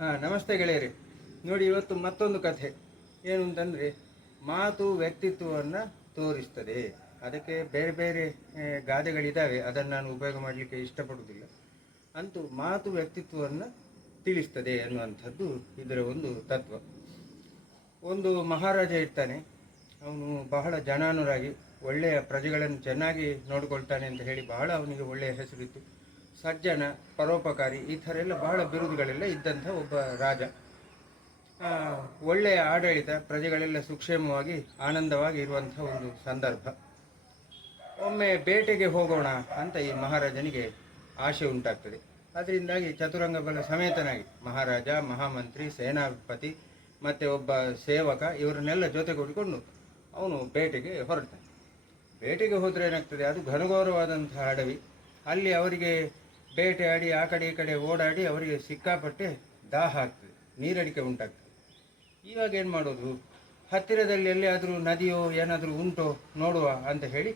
ಹಾಂ, ನಮಸ್ತೆ ಗೆಳೆಯರಿ. ನೋಡಿ, ಇವತ್ತು ಮತ್ತೊಂದು ಕಥೆ. ಏನು ಅಂತಂದರೆ, ಮಾತು ವ್ಯಕ್ತಿತ್ವವನ್ನು ತೋರಿಸ್ತದೆ. ಅದಕ್ಕೆ ಬೇರೆ ಬೇರೆ ಗಾದೆಗಳಿದ್ದಾವೆ ಅದನ್ನು ನಾನು ಉಪಯೋಗ ಮಾಡಲಿಕ್ಕೆ ಇಷ್ಟಪಡುವುದಿಲ್ಲ. ಅಂತೂ ಮಾತು ವ್ಯಕ್ತಿತ್ವವನ್ನು ತಿಳಿಸ್ತದೆ ಅನ್ನುವಂಥದ್ದು ಇದರ ಒಂದು ತತ್ವ. ಒಂದು ಮಹಾರಾಜ ಇರ್ತಾನೆ. ಅವನು ಬಹಳ ಜನಾನುರಾಗಿ, ಒಳ್ಳೆಯ ಪ್ರಜೆಗಳನ್ನು ಚೆನ್ನಾಗಿ ನೋಡಿಕೊಳ್ತಾನೆ ಅಂತ ಹೇಳಿ ಬಹಳ ಅವನಿಗೆ ಒಳ್ಳೆಯ ಹೆಸರಿತ್ತು. ಸಜ್ಜನ, ಪರೋಪಕಾರಿ ಈ ಥರ ಎಲ್ಲ ಬಹಳ ಬಿರುದುಗಳೆಲ್ಲ ಇದ್ದಂಥ ಒಬ್ಬ ರಾಜ. ಒಳ್ಳೆಯ ಆಡಳಿತ, ಪ್ರಜೆಗಳೆಲ್ಲ ಸುಕ್ಷೇಮವಾಗಿ, ಆನಂದವಾಗಿ ಇರುವಂಥ ಒಂದು ಸಂದರ್ಭ. ಒಮ್ಮೆ ಬೇಟೆಗೆ ಹೋಗೋಣ ಅಂತ ಈ ಮಹಾರಾಜನಿಗೆ ಆಶೆ ಉಂಟಾಗ್ತದೆ. ಅದರಿಂದಾಗಿ ಚತುರಂಗ ಬಲ ಸಮೇತನಾಗಿ ಮಹಾರಾಜ, ಮಹಾಮಂತ್ರಿ, ಸೇನಾಪತಿ, ಮತ್ತು ಒಬ್ಬ ಸೇವಕ ಇವರನ್ನೆಲ್ಲ ಜೊತೆಗೂಡಿಕೊಂಡು ಅವನು ಬೇಟೆಗೆ ಹೊರಡ್ತಾನೆ. ಬೇಟೆಗೆ ಹೋದರೆ ಏನಾಗ್ತದೆ? ಅದು ಘನಘೋರವಾದಂಥ ಅಡವಿ. ಅಲ್ಲಿ ಅವರಿಗೆ ಬೇಟೆ ಆಡಿ ಆ ಕಡೆ ಈ ಕಡೆ ಓಡಾಡಿ ಅವರಿಗೆ ಸಿಕ್ಕಾಪಟ್ಟೆ ದಾಹ ಆಗ್ತದೆ, ನೀರಡಿಕೆ ಉಂಟಾಗ್ತದೆ. ಇವಾಗ ಏನು ಮಾಡೋದು? ಹತ್ತಿರದಲ್ಲಿ ಎಲ್ಲಿಯಾದರೂ ನದಿಯೋ ಏನಾದರೂ ಉಂಟೋ ನೋಡುವ ಅಂತ ಹೇಳಿ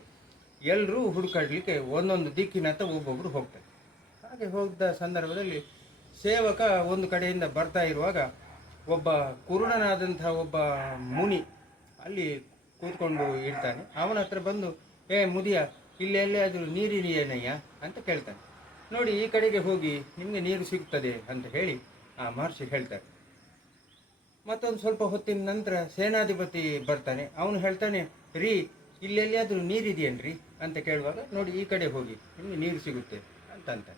ಎಲ್ಲರೂ ಹುಡುಕಾಡಲಿಕ್ಕೆ ಒಂದೊಂದು ದಿಕ್ಕಿನತ್ತ ಒಬ್ಬೊಬ್ಬರು ಹೋಗ್ತಾರೆ. ಹಾಗೆ ಹೋದ ಸಂದರ್ಭದಲ್ಲಿ ಸೇವಕ ಒಂದು ಕಡೆಯಿಂದ ಬರ್ತಾ ಇರುವಾಗ ಒಬ್ಬ ಕುರುಡನಾದಂಥ ಒಬ್ಬ ಮುನಿ ಅಲ್ಲಿ ಕೂತ್ಕೊಂಡು ಇರ್ತಾನೆ. ಅವನ ಹತ್ರ ಬಂದು, ಏ ಮುದಿಯ ಇಲ್ಲಿ ಎಲ್ಲಿಯಾದರೂ ನೀರಿದೆಯೇನಯ್ಯ? ಅಂತ ಕೇಳ್ತಾನೆ. ನೋಡಿ, ಈ ಕಡೆಗೆ ಹೋಗಿ ನಿಮಗೆ ನೀರು ಸಿಗ್ತದೆ ಅಂತ ಹೇಳಿ ಆ ಮಹರ್ಷಿ ಹೇಳ್ತಾರೆ. ಮತ್ತೊಂದು ಸ್ವಲ್ಪ ಹೊತ್ತಿನ ನಂತರ ಸೇನಾಧಿಪತಿ ಬರ್ತಾನೆ. ಅವನು ಹೇಳ್ತಾನೆ, ರೀ ಇಲ್ಲೆಲ್ಲಿಯಾದರೂ ನೀರಿದೆಯೇನ್ರಿ ಅಂತ ಕೇಳುವಾಗ, ನೋಡಿ, ಈ ಕಡೆ ಹೋಗಿ, ನಿಮಗೆ ನೀರು ಸಿಗುತ್ತೆ ಅಂತ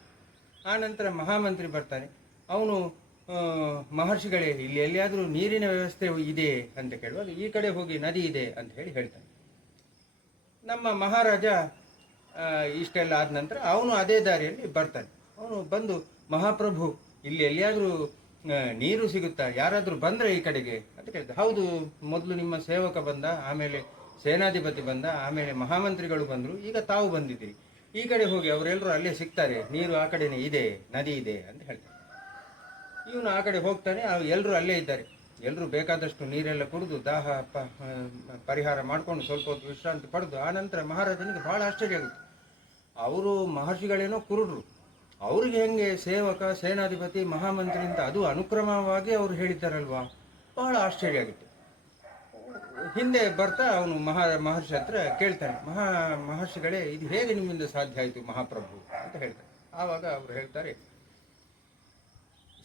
ಆ ನಂತರ ಮಹಾಮಂತ್ರಿ ಬರ್ತಾನೆ. ಅವನು ಮಹರ್ಷಿಗಳೇ, ಇಲ್ಲಿ ಎಲ್ಲಿಯಾದರೂ ನೀರಿನ ವ್ಯವಸ್ಥೆ ಇದೆ ಅಂತ ಕೇಳುವಾಗ, ಈ ಕಡೆ ಹೋಗಿ ನದಿ ಇದೆ ಅಂತ ಹೇಳಿ ಹೇಳ್ತಾನೆ. ನಮ್ಮ ಮಹಾರಾಜ ಇಷ್ಟೆಲ್ಲ ಆದ ನಂತರ ಅವನು ಅದೇ ದಾರಿಯಲ್ಲಿ ಬರ್ತಾನೆ. ಅವನು ಬಂದು, ಮಹಾಪ್ರಭು, ಇಲ್ಲಿ ಎಲ್ಲಿಯಾದರೂ ನೀರು ಸಿಗುತ್ತಾ? ಯಾರಾದರೂ ಬಂದರೆ ಈ ಕಡೆಗೆ? ಅಂತ ಕೇಳ್ತಾರೆ ಹೌದು, ಮೊದಲು ನಿಮ್ಮ ಸೇವಕ ಬಂದ, ಆಮೇಲೆ ಸೇನಾಧಿಪತಿ ಬಂದ, ಆಮೇಲೆ ಮಹಾಮಂತ್ರಿಗಳು ಬಂದರು, ಈಗ ತಾವು ಬಂದಿದ್ದೀರಿ. ಈ ಕಡೆ ಹೋಗಿ ಅವರೆಲ್ಲರೂ ಅಲ್ಲೇ ಸಿಗ್ತಾರೆ, ನೀರು ಆ ಕಡೆನೇ ಇದೆ, ನದಿ ಇದೆ, ಅಂತ ಹೇಳ್ತಾರೆ ಇವನು ಆ ಕಡೆ ಹೋಗ್ತಾನೆ ಎಲ್ಲರೂ ಅಲ್ಲೇ ಇದ್ದಾರೆ. ಎಲ್ಲರೂ ಬೇಕಾದಷ್ಟು ನೀರೆಲ್ಲ ಕುಡಿದು, ದಾಹ ಪರಿಹಾರ ಮಾಡಿಕೊಂಡು ಸ್ವಲ್ಪ ಹೊತ್ತು ವಿಶ್ರಾಂತಿ ಪಡೆದು, ಆ ಮಹಾರಾಜನಿಗೆ ಬಹಳ ಆಶ್ಚರ್ಯ ಆಗುತ್ತೆ. ಅವರು ಮಹರ್ಷಿಗಳೇನೋ ಕುರುಡ್ರು. ಅವ್ರಿಗೆ ಹೆಂಗೆ ಸೇವಕ, ಸೇನಾಧಿಪತಿ ಮಹಾಮಂತ್ರಿ ಅಂತ ಅದು ಅನುಕ್ರಮವಾಗಿ ಅವರು ಹೇಳಿದ್ದಾರಲ್ವಾ? ಬಹಳ ಆಶ್ಚರ್ಯ ಆಗುತ್ತೆ. ಹಿಂದೆ ಬರ್ತಾ ಅವನು ಮಹಾ, ಮಹರ್ಷಿ ಹತ್ರ ಕೇಳ್ತಾನೆ, ಮಹಾ, ಮಹರ್ಷಿಗಳೇ, ಇದು ಹೇಗೆ ನಿಮ್ಮಿಂದ ಸಾಧ್ಯ ಆಯಿತು ಮಹಾಪ್ರಭು? ಅಂತ ಹೇಳ್ತಾನೆ. ಆವಾಗ ಅವರು ಹೇಳ್ತಾರೆ,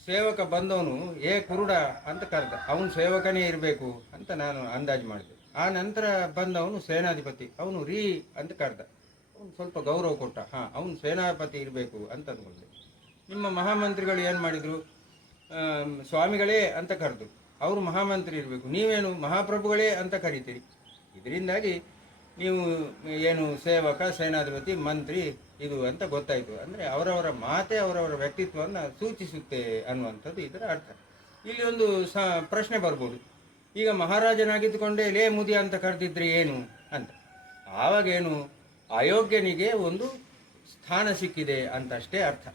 ಸೇವಕ ಬಂದವನು ಏ ಕುರುಡ ಅಂತ ಕರೆದ, ಅವನು ಸೇವಕನೇ ಇರಬೇಕು ಅಂತ ನಾನು ಅಂದಾಜು ಮಾಡಿದೆ. ಆ ನಂತರ ಬಂದವನು ಸೇನಾಧಿಪತಿ, ಅವನು ರೀ ಅಂತ ಕರೆದ. ಸ್ವಲ್ಪ ಗೌರವ ಕೊಟ್ಟ. ಹಾಂ, ಅವನು ಸೇನಾಪತಿ ಇರಬೇಕು ಅಂತ ಅಂದ್ಕೊಂಡೆ. ನಿಮ್ಮ ಮಹಾಮಂತ್ರಿಗಳು ಏನು ಮಾಡಿದರು? ಸ್ವಾಮಿಗಳೇ ಅಂತ ಕರೆದು. ಅವರು ಮಹಾಮಂತ್ರಿ ಇರಬೇಕು. ನೀವೇನು ಮಹಾಪ್ರಭುಗಳೇ ಅಂತ ಕರಿತೀರಿ. ಇದರಿಂದಾಗಿ ನೀವು ಏನು ಸೇವಕ, ಸೇನಾಧಿಪತಿ, ಮಂತ್ರಿ, ಇದು ಅಂತ ಗೊತ್ತಾಯಿತು. ಅಂದರೆ ಅವರವರ ಮಾತೆ ಅವರವರ ವ್ಯಕ್ತಿತ್ವವನ್ನು ಸೂಚಿಸುತ್ತೆ ಅನ್ನುವಂಥದ್ದು ಇದರ ಅರ್ಥ. ಇಲ್ಲಿ ಒಂದು ಸ, ಪ್ರಶ್ನೆ ಬರ್ಬೋದು. ಈಗ ಮಹಾರಾಜನಾಗಿದ್ದುಕೊಂಡೇ ಲೇ ಮುದಿ ಅಂತ ಕರೆದಿದ್ರೆ ಏನು ಅಂತ. ಆವಾಗೇನು ಅಯೋಗ್ಯನಿಗೆ ಒಂದು ಸ್ಥಾನ ಸಿಕ್ಕಿದೆ ಅಂತಷ್ಟೇ ಅರ್ಥ.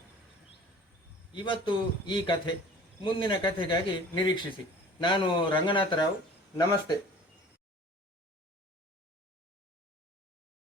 ಇವತ್ತು ಈ ಕಥೆ, ಮುಂದಿನ ಕಥೆಗಾಗಿ ನಿರೀಕ್ಷಿಸಿ. ನಾನು ರಂಗನಾಥರಾವ್, ನಮಸ್ತೆ.